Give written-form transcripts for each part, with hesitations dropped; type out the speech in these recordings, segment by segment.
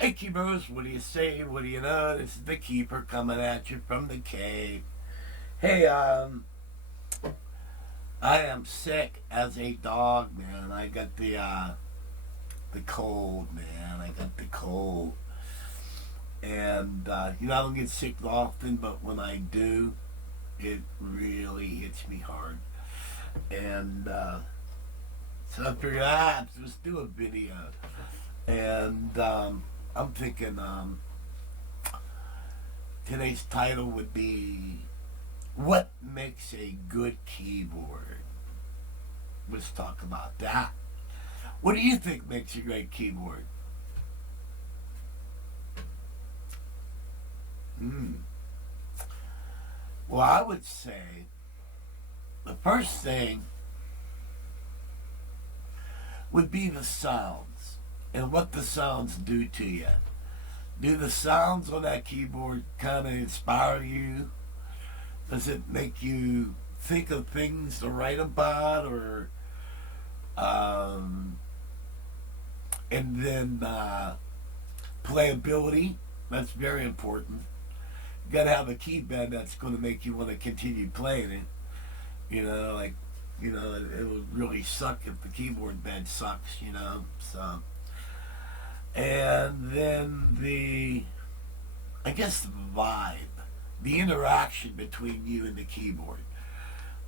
Hey, keepers, what do you say? What do you know? This is the keeper coming at you from the cave. Hey, I am sick as a dog, man. I got the cold, man. I got the cold, and I don't get sick often, but when I do, it really hits me hard. And so I figured, let's do a video, and I'm thinking today's title would be what makes a good keyboard? Let's talk about that. What do you think makes a great keyboard? Hmm. Well, I would say the first thing would be the sounds and what the sounds do to you. Do the sounds on that keyboard kind of inspire you? Does it make you think of things to write about, or um, and then playability? That's very important. You got to have a keyboard that's going to make you want to continue playing it. Like it would really suck if the keyboard bed sucks. So and then I guess the vibe, the interaction between you and the keyboard.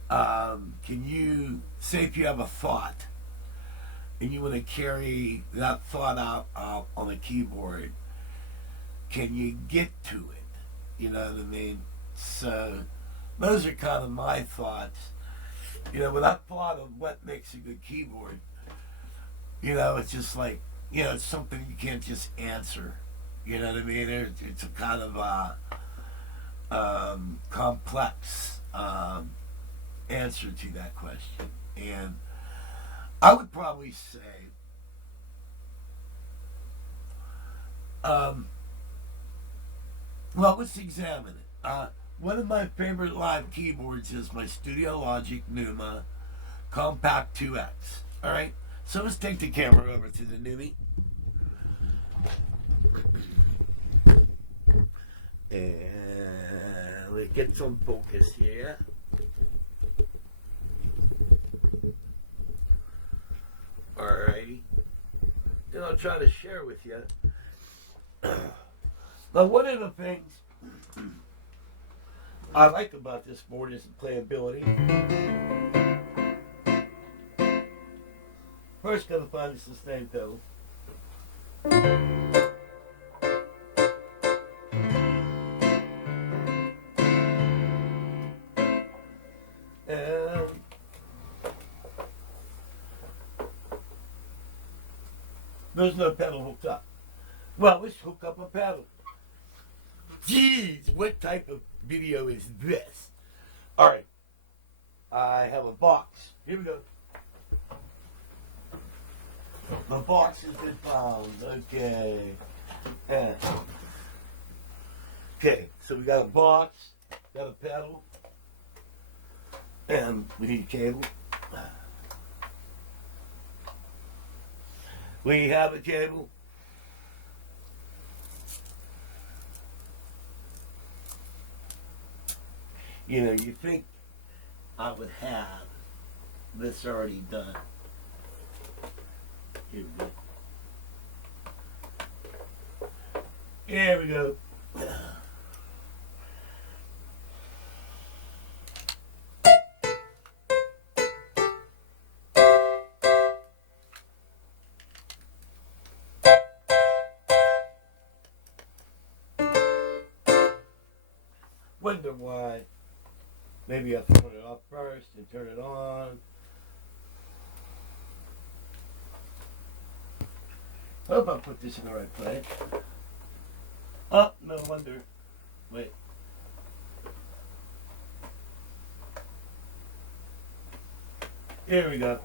Can you say if you have a thought and you want to carry that thought out on the keyboard? Can you get to it? You know what I mean? So those are kind of my thoughts. When I thought of what makes a good keyboard, it's just like, it's something you can't just answer. You know what I mean? It's a kind of complex answer to that question. And I would probably say, um, well, let's examine it. One of my favorite live keyboards is my Studio Logic Numa Compact 2X. All right, so let's take the camera over to the Numi. And let's get some focus here. Alrighty. Then I'll try to share with you. Now, one of the things I like about this board is the playability. First, gotta find the sustain pedal. And there's no pedal hooked up. Well, let's hook up a pedal. Jeez, what type of video is this? Alright, I have a box. Here we go. The box has been found. Okay. Okay, so we got a box, got a pedal, and we need a cable. We have a cable. You think I would have this already done. Here we go. Here we go. Wonder why. Maybe I have to turn it off first and turn it on. Hope I put this in the right place. Oh, no wonder. Wait. Here we go.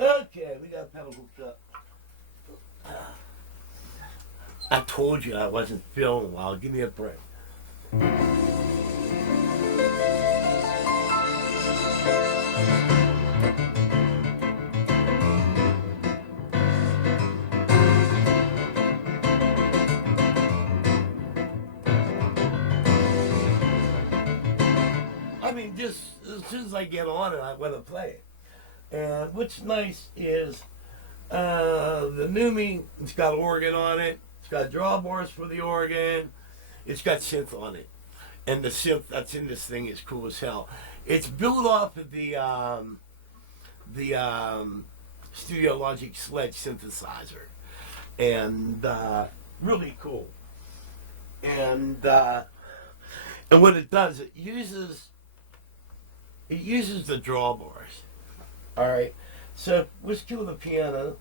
Okay, we got pedal hooked up. I told you I wasn't feeling well. Give me a break. just as soon as I get on it, I want to play it. And what's nice is the Numi. It's got organ on it. It's got drawbars for the organ. It's got synth on it, and the synth that's in this thing is cool as hell. It's built off of the Studio Logic Sledge synthesizer, and really cool. And what it does, it uses the drawbars. All right, so let's kill the piano,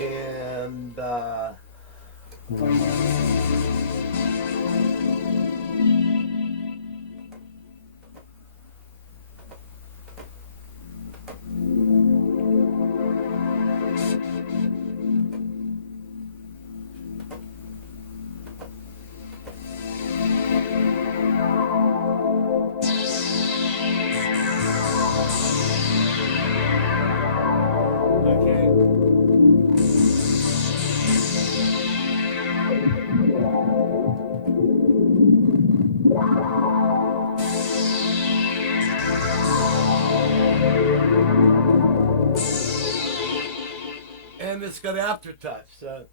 and and it's got aftertouch. So,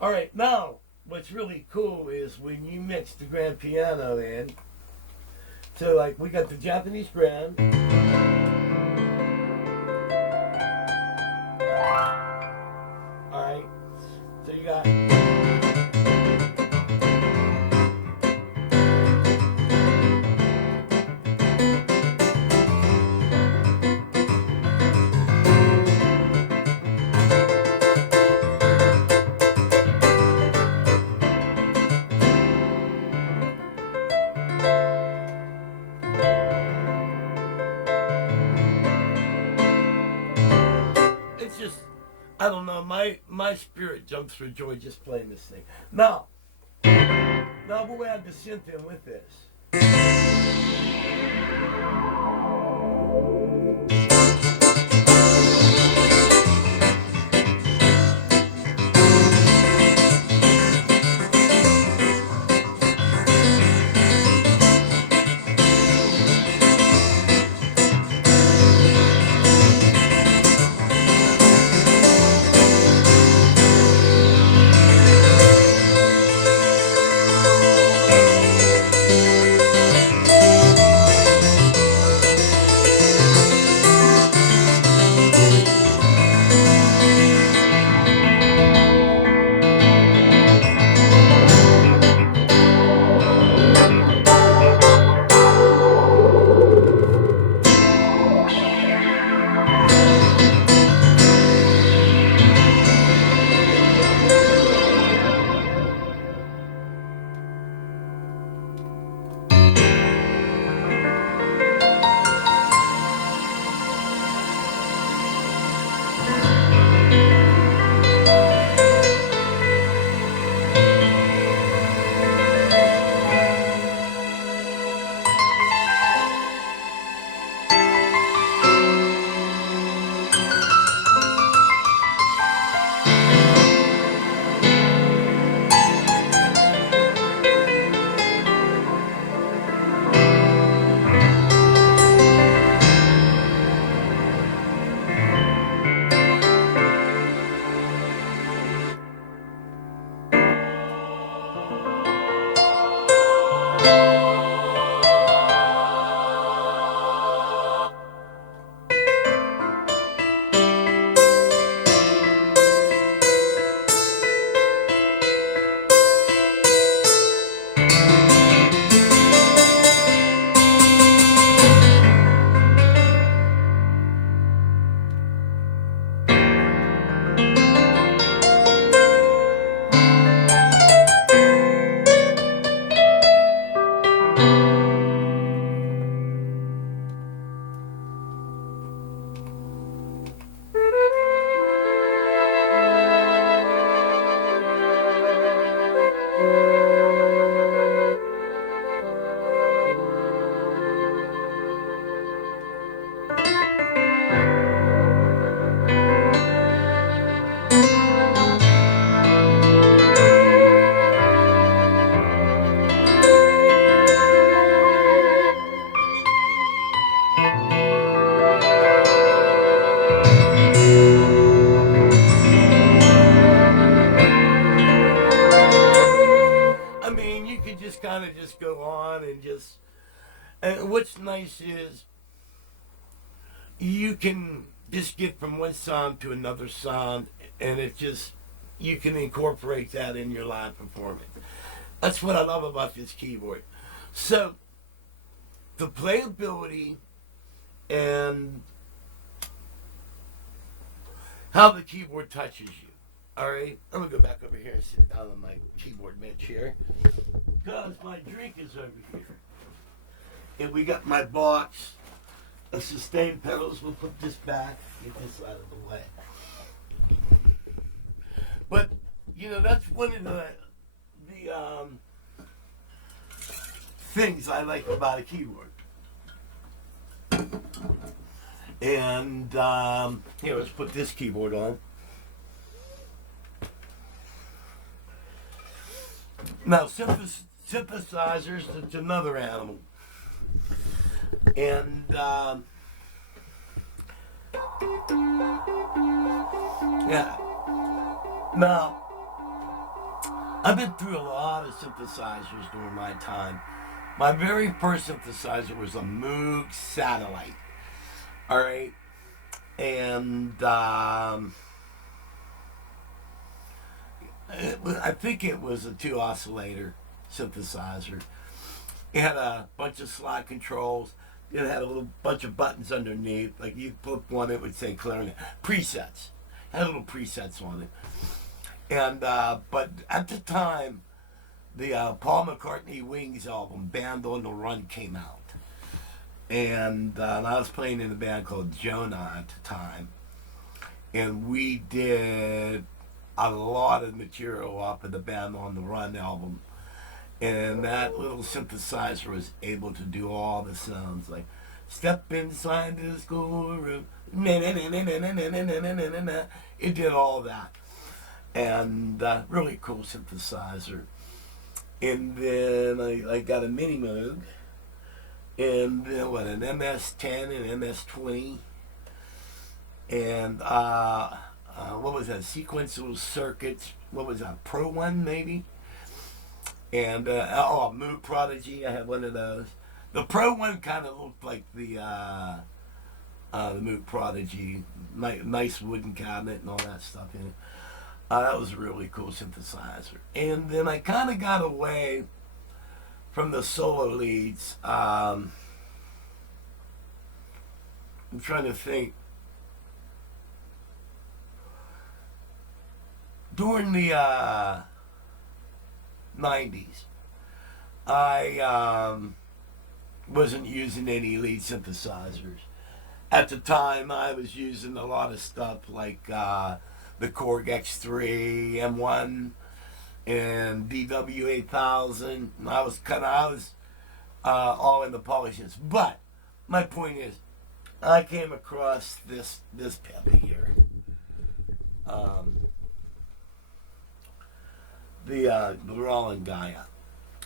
all right. Now, what's really cool is when you mix the grand piano in. So, like, we got the Japanese grand. All right. So you got. It's just, I don't know, my spirit jumps for joy just playing this thing. Now we'll add the synth in with this. And what's nice is you can just get from one sound to another sound, and it just, you can incorporate that in your live performance. That's what I love about this keyboard. So the playability and how the keyboard touches you. All right, I'm gonna go back over here and sit down on my keyboard bench here, because my drink is over here, and we got my box of sustain pedals. We'll put this back, get this out of the way. But you know, that's one of the things I like about a keyboard. And here, let's put this keyboard on. Now, synthesizers, it's another animal. And yeah. Now, I've been through a lot of synthesizers during my time. My very first synthesizer was a Moog Satellite. All right. And I think it was a 2 oscillator synthesizer. It had a bunch of slide controls. It had a little bunch of buttons underneath. Like you put one, it would say clarinet. Presets. It had little presets on it. And but at the time, the Paul McCartney Wings album, Band on the Run, came out. And I was playing in a band called Jonah at the time. And we did a lot of material off of the Band on the Run album. And that little synthesizer was able to do all the sounds, like step inside the schoolroom. It did all that. And really cool synthesizer. And then I got a Mini Moog. And then what, an MS-10 and MS-20. And what was that? Sequential Circuits. What was that? Pro One, maybe? And Moog Prodigy. I had one of those. The Pro One kind of looked like the Moog Prodigy. Nice wooden cabinet and all that stuff in it. That was a really cool synthesizer. And then I kind of got away from the solo leads. I'm trying to think. During the 90s, I wasn't using any lead synthesizers. At the time, I was using a lot of stuff like the Korg X3, M1, and DW8000. I was all in the polishes. But my point is, I came across this pedal here. The Roland Gaia.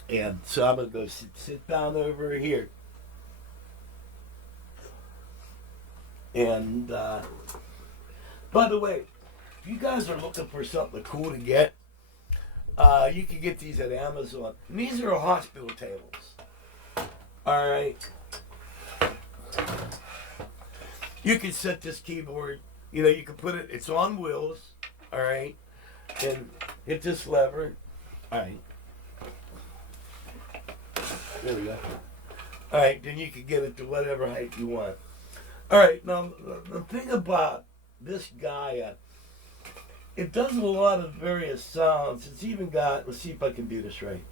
And so I'm going to go sit down over here. And by the way, if you guys are looking for something cool to get, you can get these at Amazon. And these are hospital tables. All right. You can set this keyboard, you can put it, it's on wheels. All right. And hit this lever. All right. There we go. All right. Then you can get it to whatever height you want. All right. Now, the thing about this Gaia, it does a lot of various sounds. It's even got, let's see if I can do this right.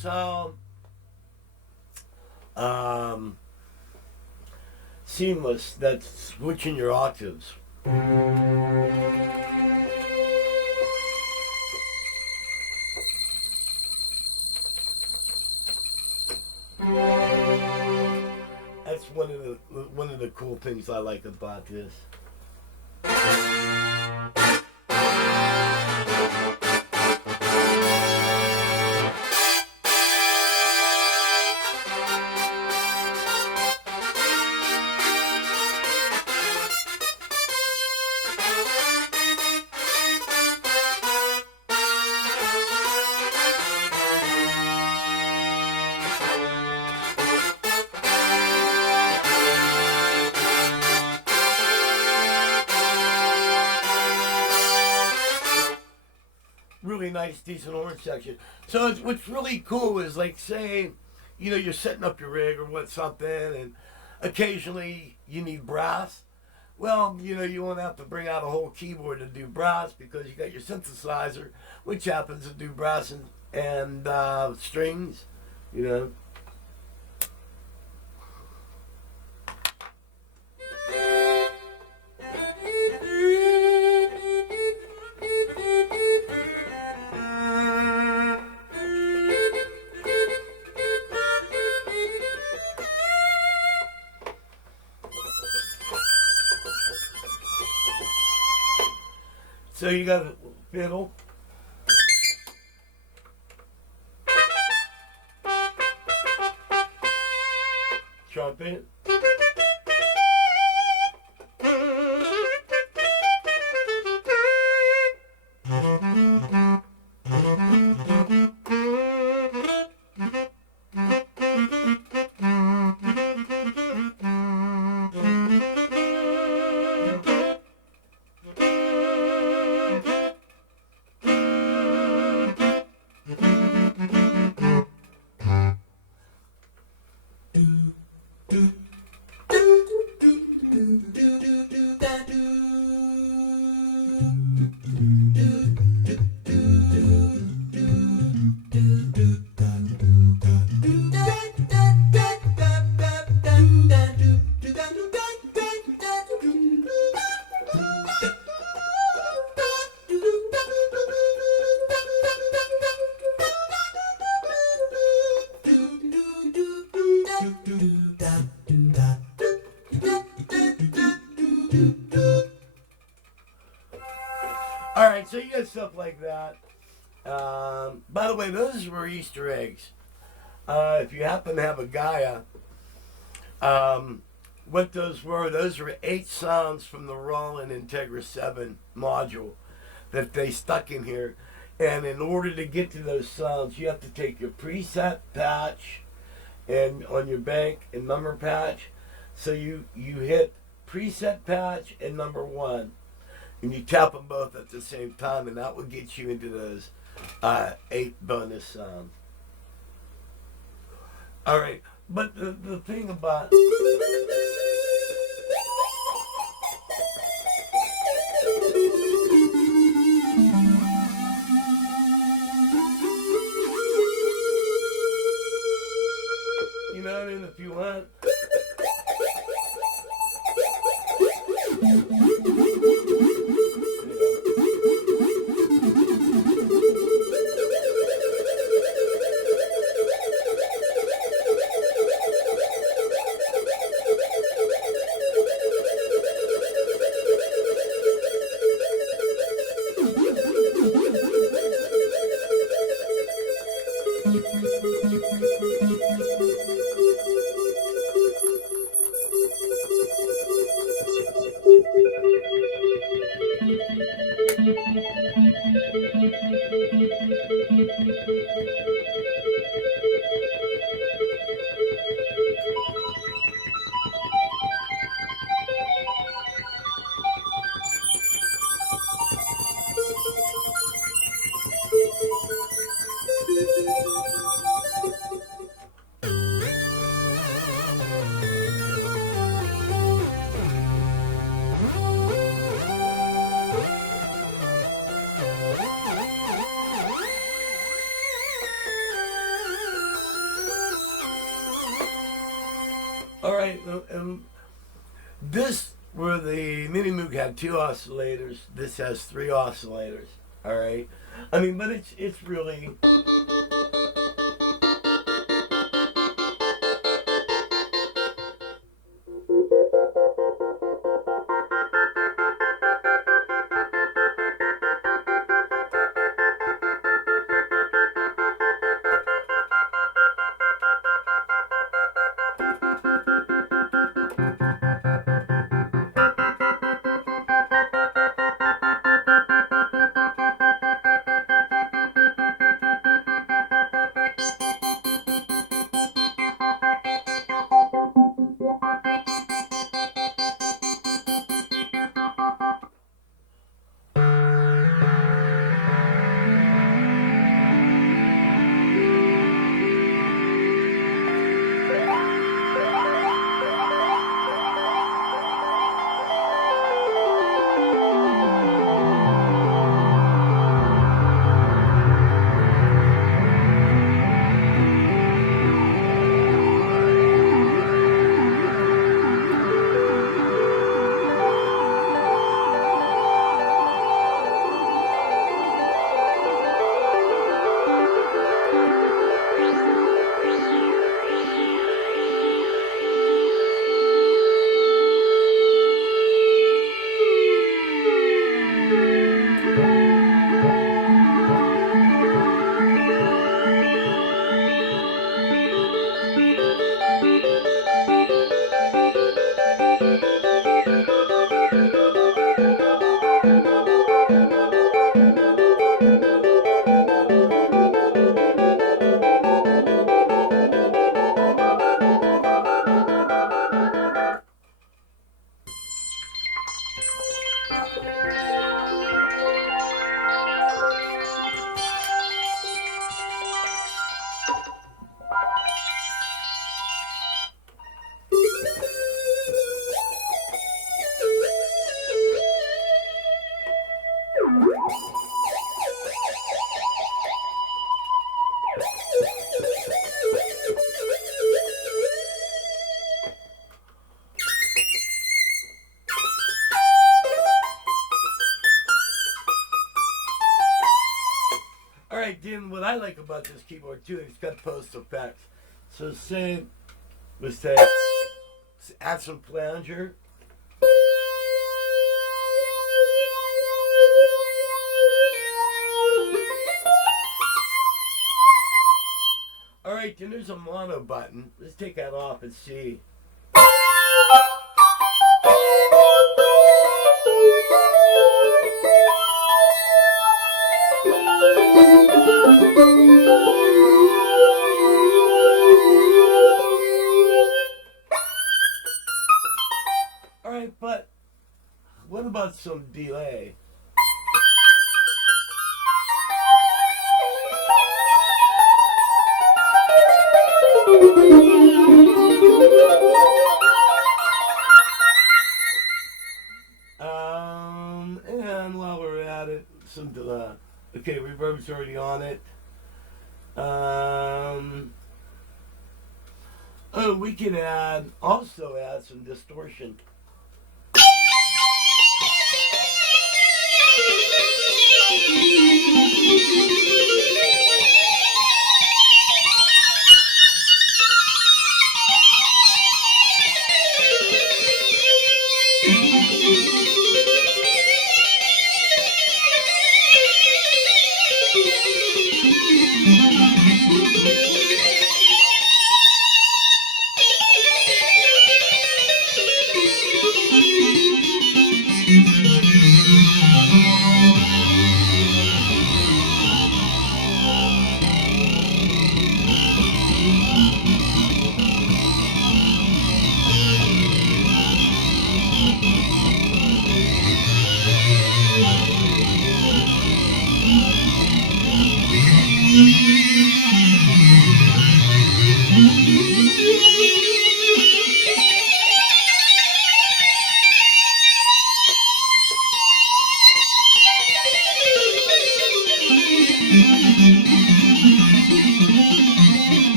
sound seamless. That's switching your octaves. That's one of the cool things I like about this. Really nice, decent horn section. So what's really cool is, like, say, you're setting up your rig or what something, and occasionally you need brass. Well, you won't have to bring out a whole keyboard to do brass because you got your synthesizer, which happens to do brass and strings, So you got a fiddle. Trumpet. Alright, so you got stuff like that. By the way, those were Easter eggs. If you happen to have a Gaia, what those were 8 sounds from the Roland Integra 7 module that they stuck in here. And in order to get to those sounds, you have to take your preset patch and on your bank and number patch. So you hit preset patch and number 1. And you tap them both at the same time, and that will get you into those 8 bonus sounds. All right, but the thing about if you want. this, where the Mini Moog had 2 oscillators, this has 3 oscillators. All right. I mean, but it's really. Alright, Jim, what I like about this keyboard too, it's got post effects. So say, let's say, add some flanger. Alright, then there's a mono button. Let's take that off and see. Alright, but what about some delay? And while we're at it, some okay, reverb's already on it. Oh, we can also add some distortion.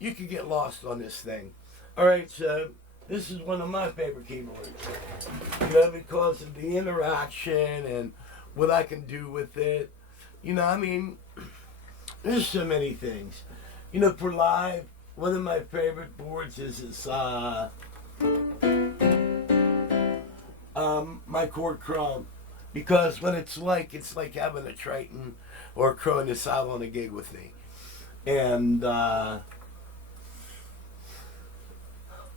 you could get lost on this thing. All right, so this is one of my favorite keyboards. Because of the interaction and what I can do with it. I mean, there's so many things. For live, one of my favorite boards is this my Korg Chrome, because when it's like having a Triton or a Cronus out on a gig with me, and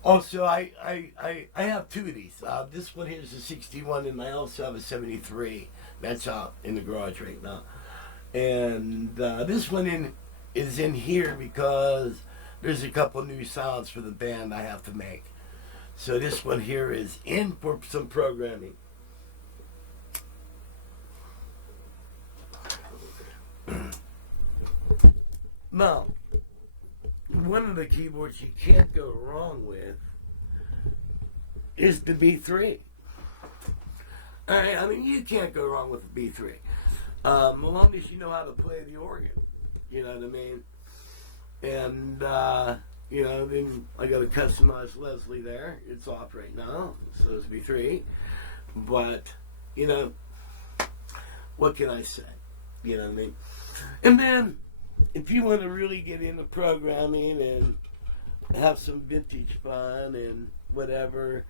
also I have two of these. This one here is a 61, and I also have a 73. That's out in the garage right now, and this one is in here because there's a couple new sounds for the band I have to make. So this one here is in for some programming. Now, one of the keyboards you can't go wrong with is the B3. Alright, I mean, you can't go wrong with the B3. As long as you know how to play the organ. You know what I mean? And, then I got a customized Leslie there. It's off right now, so it's B3. But, what can I say? You know what I mean? And then, if you want to really get into programming and have some vintage fun and whatever,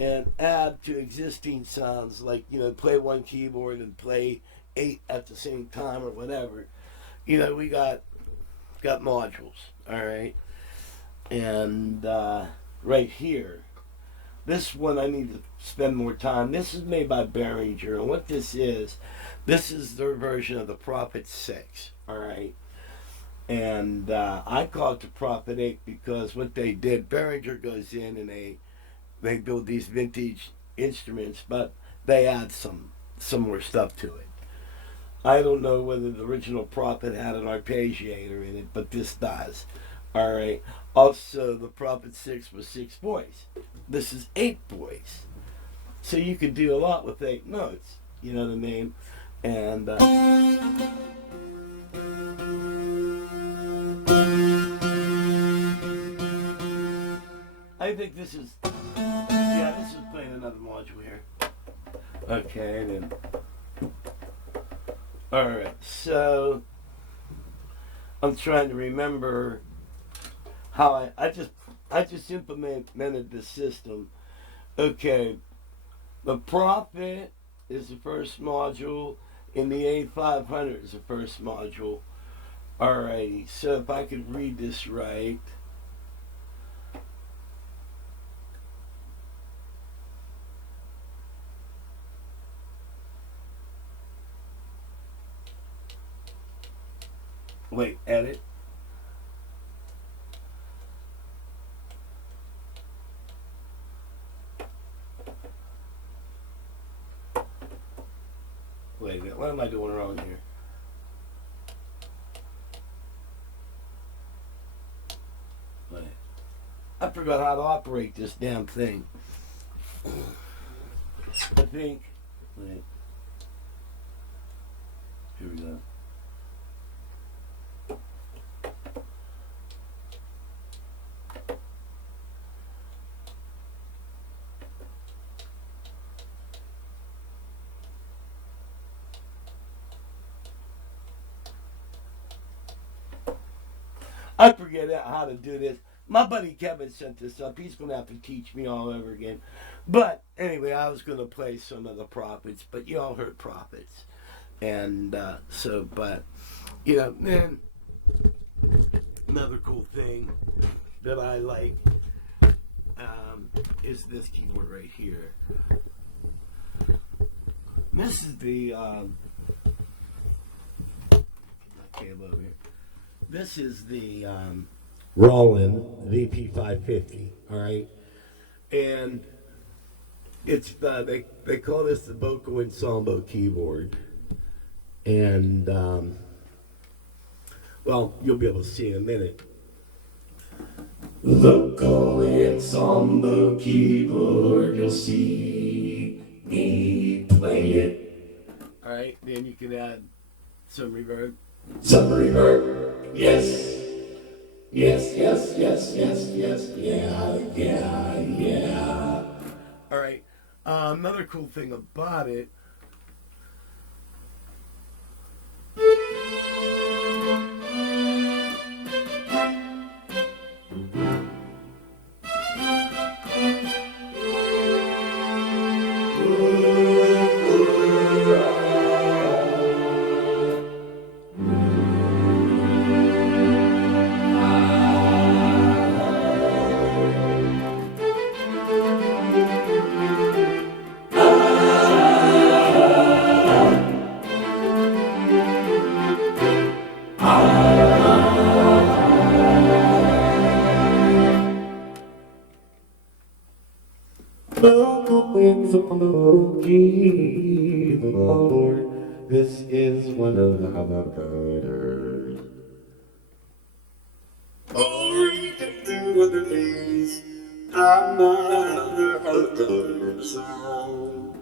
and add to existing sounds, like, play one keyboard and play 8 at the same time or whatever, we got modules, all right? And right here, this one I need to spend more time. This is made by Behringer, and what this is their version of the Prophet 6, all right? And I call it the Prophet 8 because what they did, Behringer goes in and they build these vintage instruments, but they add some more stuff to it. I don't know whether the original Prophet had an arpeggiator in it, but this does. All right. Also, the Prophet 6 was 6 voice. This is 8 voice. So you can do a lot with 8 notes. You know what I mean? And I think this is playing another module here. Okay, and then alright, so I'm trying to remember how I just implemented this system. Okay, the Prophet is the first module, and the A500 is the first module. Alrighty, so if I could read this right. Wait, edit. Wait a minute, what am I doing wrong here? Wait. I forgot how to operate this damn thing. I think. Wait. Here we go. I forget how to do this. My buddy Kevin sent this up. He's going to have to teach me all over again. But anyway, I was going to play some of the Prophets, but you all heard Prophets. And then another cool thing that I like is this keyboard right here. This is the cable over here. This is the Roland VP550, all right? And it's they call this the Vocal Ensemble keyboard. And, you'll be able to see in a minute. Vocal Ensemble keyboard, you'll see me play it. All right, then you can add some reverb. Some reverb, yes. Yes, yes, yes, yes, yes, yeah, yeah, yeah. All right. Another cool thing about it. Oh, winds of Loki, the Lord, this is one of the birds. Oh, you can do other things. I'm not the sound.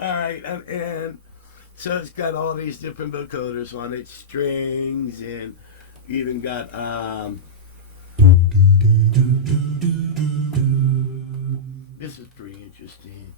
All right, and so it's got all these different vocoders on it, strings, and even got this is pretty interesting.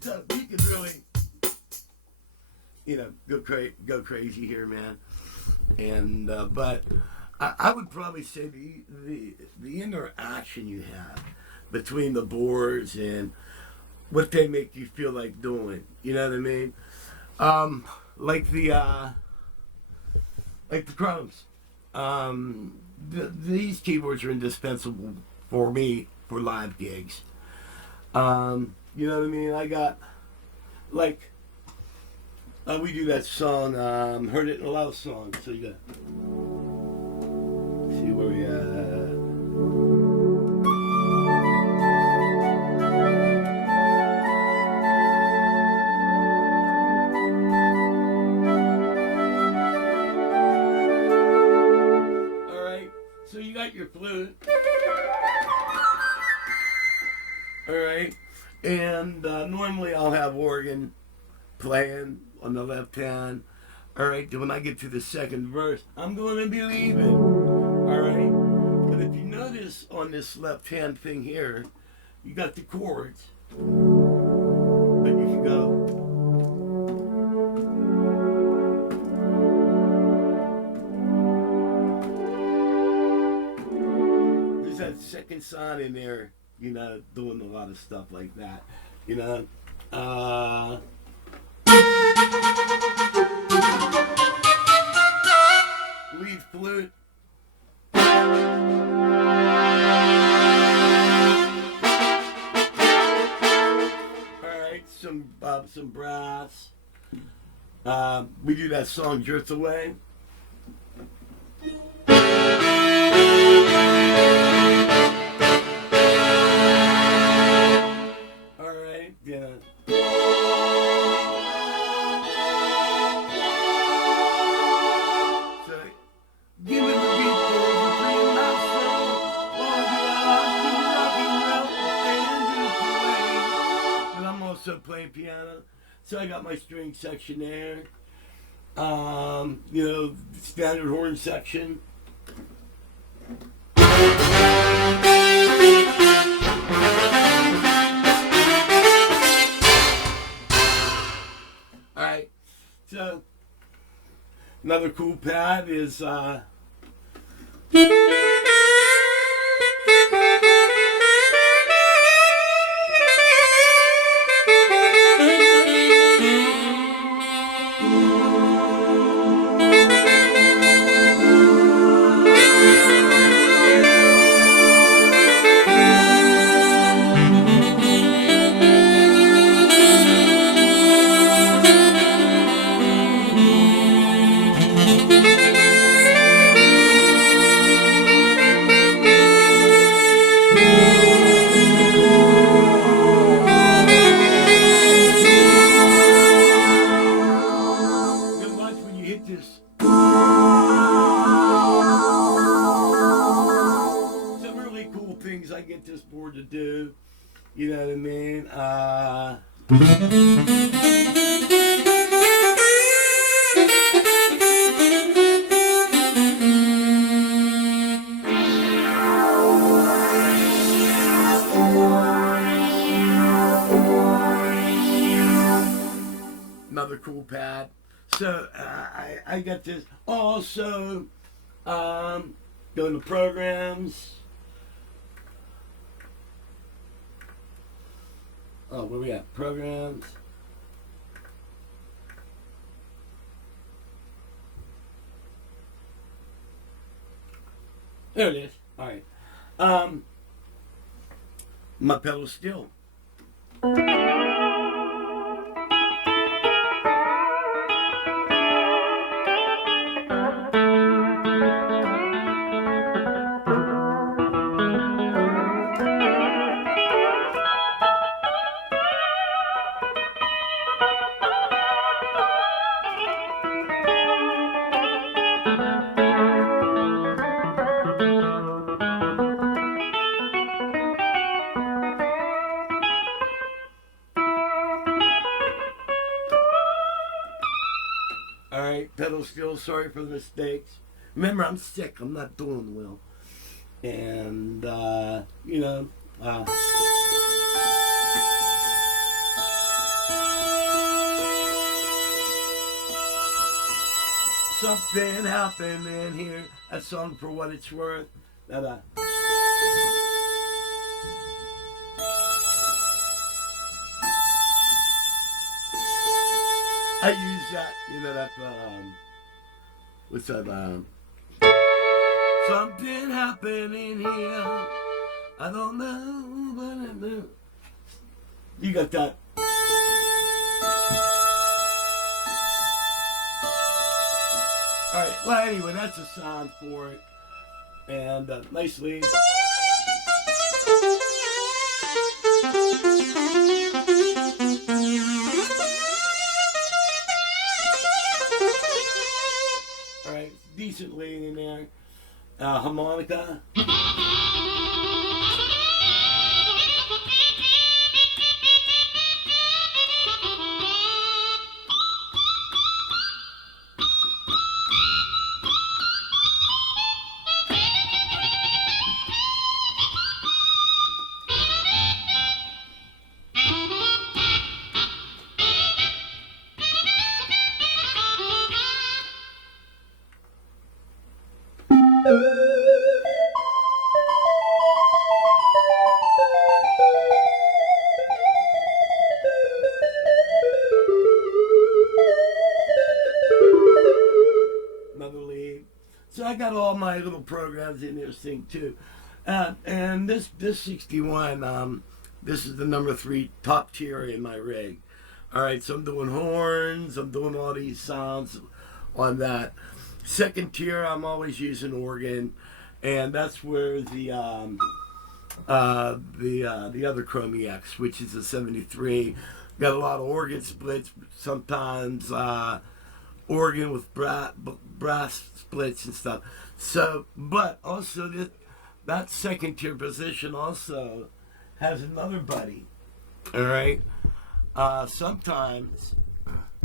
So you could really, go crazy here, man. And but I would probably say the interaction you have between the boards and what they make you feel like doing. You know what I mean? Um, like the Chromes. These keyboards are indispensable for me for live gigs. You know what I mean? I got like we do that song, Heard It in a Love Song. So you got see where we at. All right. So you got your flute. All right. And normally I'll have organ playing on the left hand. All right. When I get to the second verse, I'm going to be leaving. All right. But if you notice on this left hand thing here, you got the chords. But you can go. There's that second sign in there, doing a lot of stuff like that. You know. Lead flute. Alright, some brass. We do that song Drift Away. Alright, yeah. So, give it the beat, boys, and bring my soul. Wanna be lost in rock and roll. also playing piano. So I got my string section there. Standard horn section. Alright, so another cool pad is watch when you hit this. Some really cool things I get this board to do. You know what I mean? Another cool pad. So I got this. Also, going to programs. Oh, where we at? Programs. There it is. All right. My pedal steel. Alright, pedal steel, sorry for the mistakes. Remember, I'm sick, I'm not doing well. And, something happened in here. That song, For What It's Worth. That, I use that, what's that, something happened in here. I don't know what I do. You got that. Alright, well anyway, that's a sound for it. And nicely. Alright, decent lead in there. Harmonica. Another lead. So I got all my little programs in this thing too. And this 61, this is the number 3 top tier in my rig. Alright, so I'm doing horns, I'm doing all these sounds on that. Second tier, I'm always using organ, and that's where the other Chromie X, which is a 73, got a lot of organ splits, sometimes organ with brass splits and stuff. So, but also that second tier position also has another buddy. All right. Sometimes,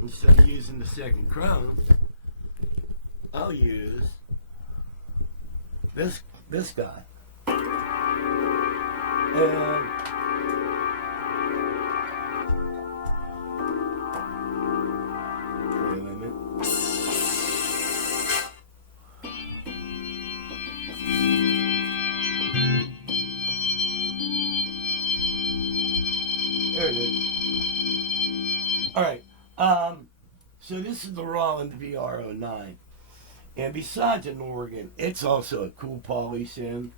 instead of using the second Chrome, I'll use this guy. And wait a minute. There it is. All right. So this is the Roland VR09. And besides an organ, it's also a cool poly synth.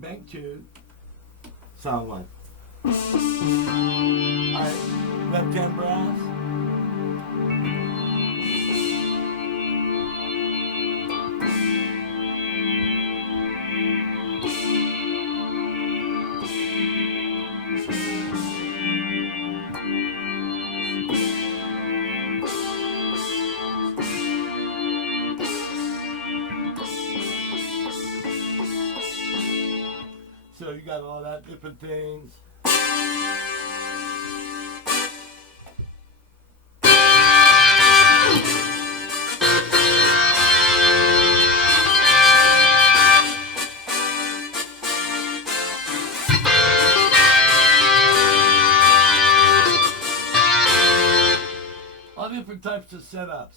Bank 2, sound 1. Alright, left hand brass. So you got all that different things. All different types of setups.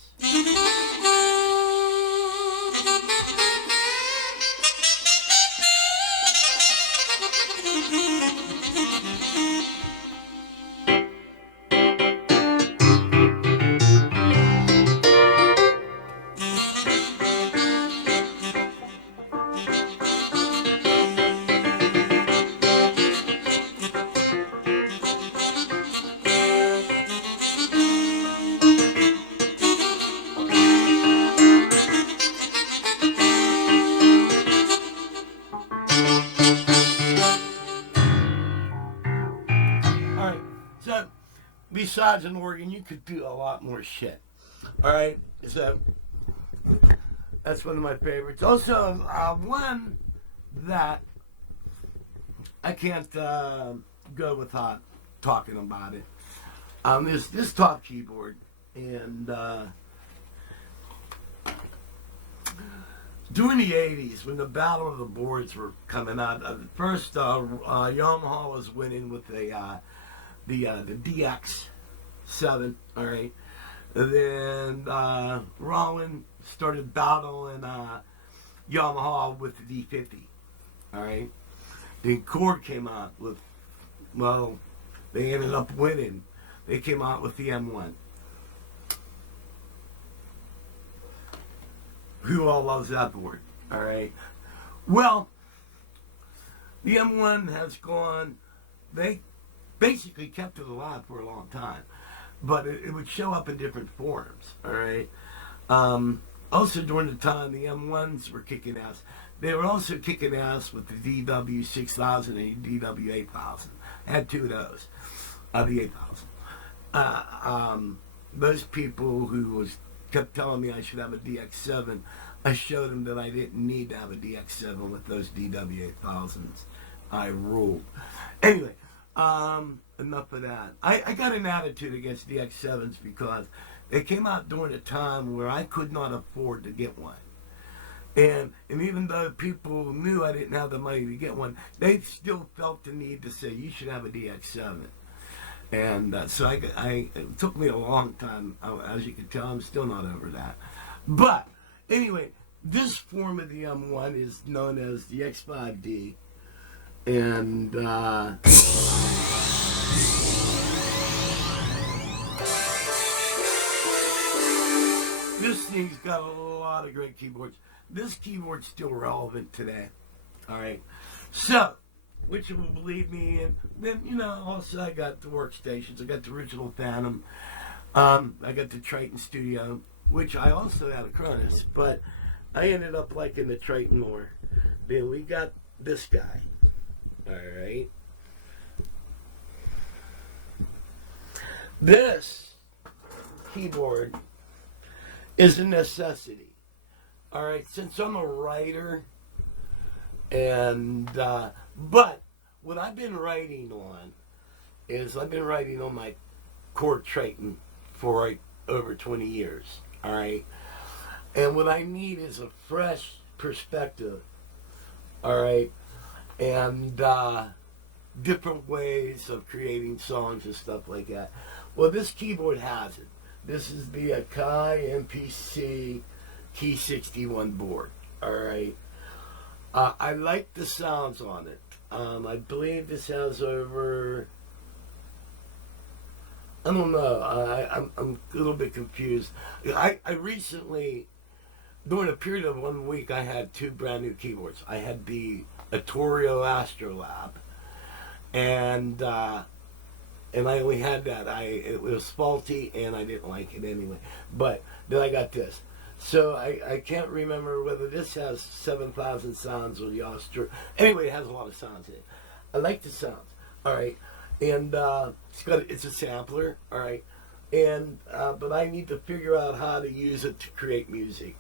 So, besides an organ, you could do a lot more shit. Alright, so that's one of my favorites. Also, one that I can't go without talking about it. Is this top keyboard. And during the 80s, when the Battle of the Boards were coming out, first Yamaha was winning with the DX all right. And then Roland started battling Yamaha with the D50, all right. Then Cord came out with, well, they ended up winning. They came out with the M1. Who all loves that board, all right? Well, the M1 has gone, they basically kept it alive for a long time, but it would show up in different forms, all right? Also, during the time the M1s were kicking ass, they were also kicking ass with the DW6000 and DW8000. I had two of those, the 8000. Those people who kept telling me I should have a DX7, I showed them that I didn't need to have a DX7 with those DW8000s. I ruled. Anyway, enough of that. I got an attitude against DX7s because they came out during a time where I could not afford to get one. And even though people knew I didn't have the money to get one, they still felt the need to say, you should have a DX7. And so it took me a long time. As you can tell, I'm still not over that. But anyway, this form of the M1 is known as the X5D. And this thing's got a lot of great keyboards. This keyboard's still relevant today. All right. So, which will believe me, and then, also I got the workstations. I got the original Phantom. I got the Triton Studio, which I also had a Cronus, but I ended up liking the Triton more. Then we got this guy. All right. This keyboard is a necessity. All right, since I'm a writer, and but what I've been writing on is I've been writing on my Cord Triton for like over 20 years. All right, and what I need is a fresh perspective. All right, and different ways of creating songs and stuff like that. Well, this keyboard has it. This is the Akai MPC Key 61 board. All right. I like the sounds on it. I believe this has over, I don't know. I'm a little bit confused. I recently, during a period of 1 week, I had two brand new keyboards. I had the Arturio Astrolab, and I only had that. It was faulty, and I didn't like it anyway. But then I got this. So I can't remember whether this has 7,000 sounds or the Austro. Anyway, it has a lot of sounds in it. I like the sounds. All right, and it's a sampler. All right, and but I need to figure out how to use it to create music.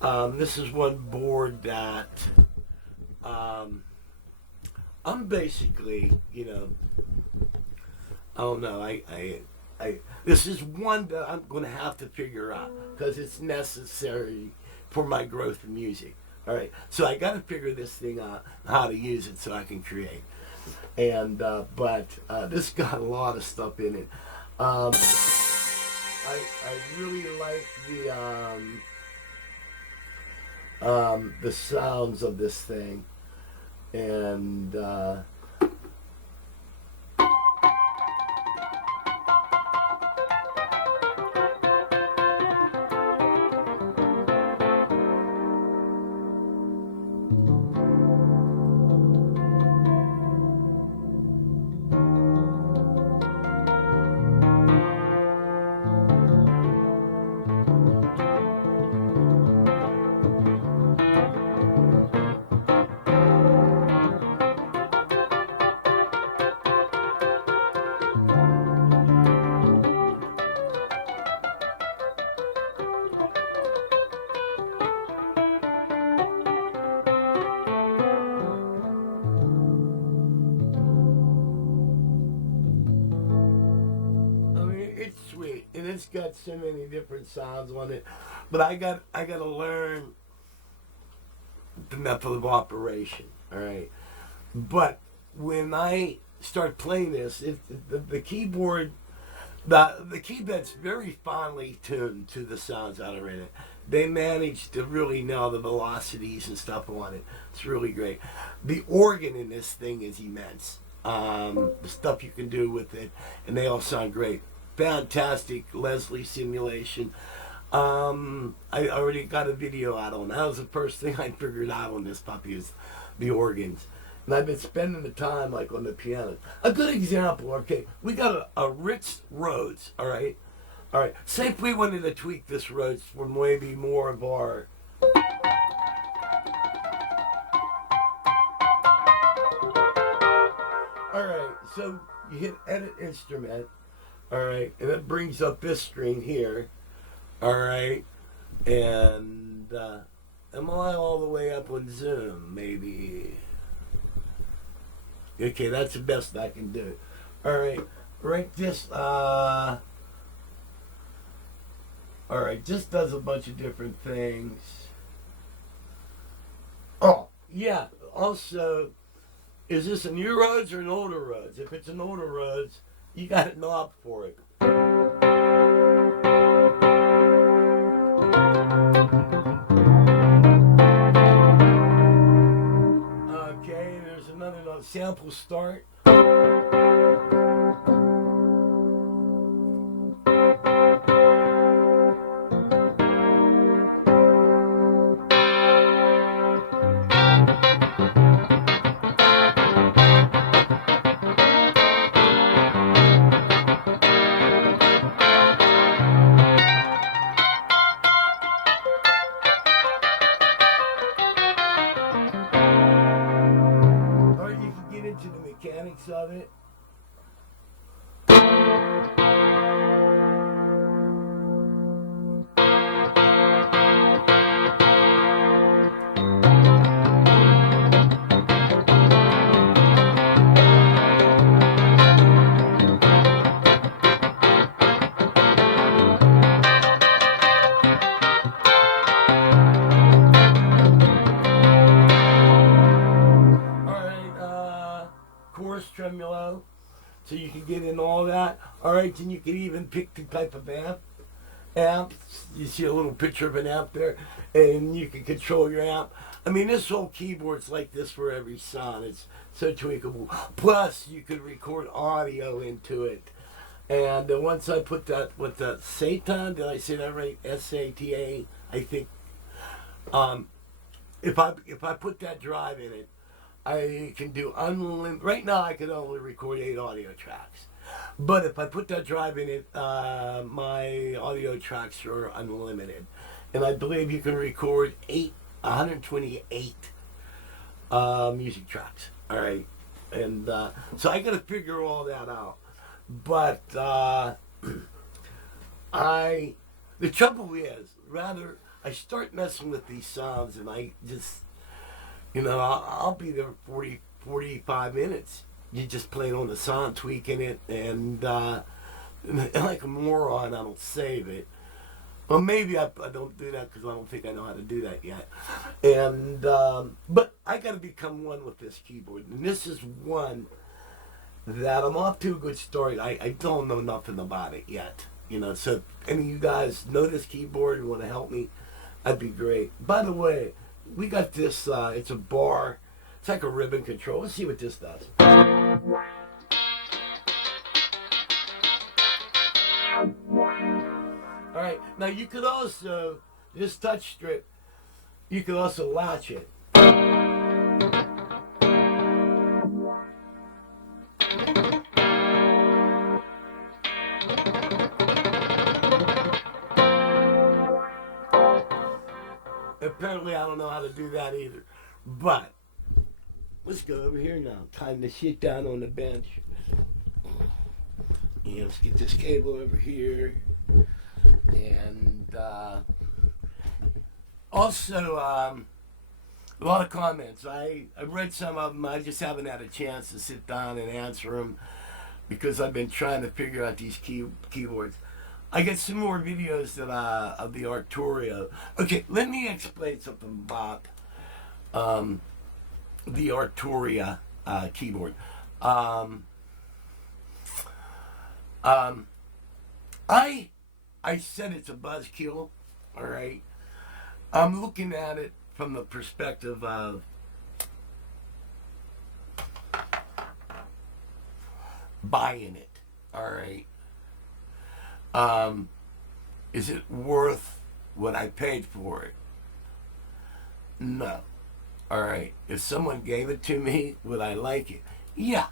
This is one board that I'm basically, I don't know. This is one that I'm going to have to figure out because it's necessary for my growth in music. All right, so I got to figure this thing out, how to use it so I can create. And but this got a lot of stuff in it. I really like the sounds of this thing, and. Sweet, and it's got so many different sounds on it, but I got to learn the method of operation. All right, but when I start playing this, the keyboard The keyboard's very finely tuned to the sounds that are in it. They managed to really nail the velocities and stuff on it. It's really great. The organ in this thing is immense. The stuff you can do with it, and they all sound great. Fantastic Leslie simulation. I already got a video out on that. That was the first thing I figured out on this puppy is the organs. And I've been spending the time like on the piano. A good example, okay, we got a Ritz Rhodes, all right? All right, say if we wanted to tweak this Rhodes for maybe more of our... All right, so you hit edit instrument, all right, and it brings up this screen here, all right, and am I all the way up on Zoom? Maybe. Okay, that's the best I can do. All right, right this. All right, just does a bunch of different things. Oh, yeah. Also, is this a new Rhodes or an older Rhodes? If it's an older Rhodes, you got a knob for it. Okay, there's another knob. Sample start. Or you can get into the mechanics of it. Alright, chorus tremolo. So you can get in all that. Alright, and you can even pick the type of amp. You see a little picture of an amp there, and you can control your amp. I mean, this whole keyboard's like this for every sound. It's so tweakable. Plus, you could record audio into it. And once I put that with the Satan, did I say that right? SATA, I think. If I put that drive in it, I can do unlimited. Right now, I can only record 8 audio tracks. But if I put that drive in it, my audio tracks are unlimited, and I believe you can record 128 music tracks. All right, and so I got to figure all that out. But the trouble is, rather I start messing with these sounds, and I just, I'll be there 40, 45 minutes. You just playing on the sound, tweaking it, and like a moron, I don't save it. Well, maybe I don't do that because I don't think I know how to do that yet. And but I got to become one with this keyboard, and this is one that I'm off to a good start. I don't know nothing about it yet, So if any of you guys know this keyboard and want to help me, that'd be great. By the way, we got this. It's a bar. It's like a ribbon control. Let's see what this does. Alright, now you could also, this touch strip, you could also latch it. Apparently I don't know how to do that either. But let's go over here now. Time to sit down on the bench. Yeah, let's get this cable over here. And also, a lot of comments. I've read some of them. I just haven't had a chance to sit down and answer them because I've been trying to figure out these keyboards. I get some more videos that of the Arturia. Okay, let me explain something about the Arturia keyboard. I said it's a buzzkill, all right. I'm looking at it from the perspective of buying it, all right. Is it worth what I paid for it? No. All right. If someone gave it to me, would I like it? Yeah.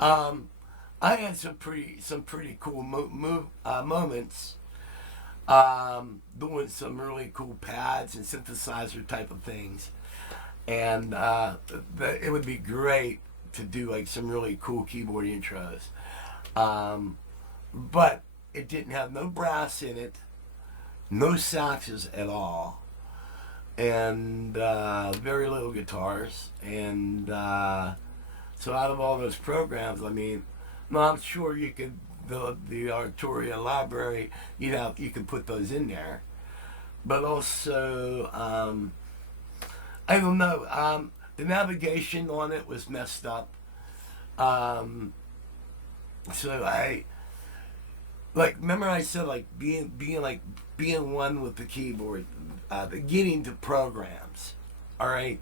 I had some pretty cool moments doing some really cool pads and synthesizer type of things, and it would be great to do like some really cool keyboard intros. But it didn't have no brass in it, no saxes at all, and very little guitars. And so out of all those programs, I mean, no, I'm sure you could, the Arturia library, you could put those in there. But also, I don't know, the navigation on it was messed up. So remember I said like being one with the keyboard, getting to programs, all right.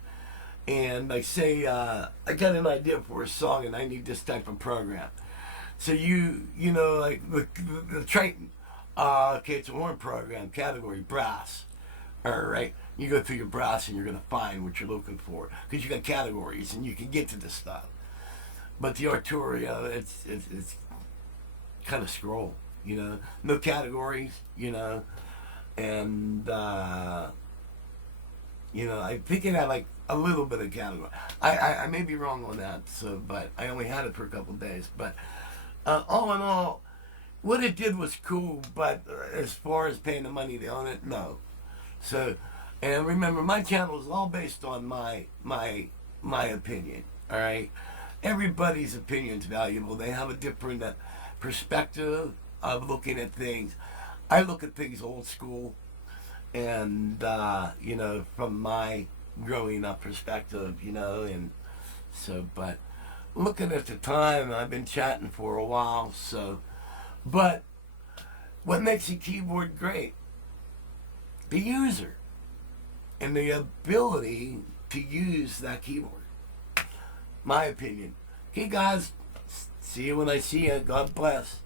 And like say I got an idea for a song and I need this type of program. So you know like the Triton, okay, it's a horn program category brass, all right. You go through your brass and you're gonna find what you're looking for because you got categories and you can get to this stuff. But the Arturia, it's kind of scroll, you know, no categories, you know, and you know, I think it had like a little bit of category. I may be wrong on that, so but I only had it for a couple of days. But all in all, what it did was cool. But as far as paying the money to own it, no. So, and remember, my channel is all based on my opinion. All right, everybody's opinion is valuable. They have a different perspective of looking at things. I look at things old school, and you know, from my growing up perspective, you know, and so. But looking at the time, I've been chatting for a while, so. But what makes a keyboard great? The user and the ability to use that keyboard. My opinion. Okay, guys. See you when I see you. God bless.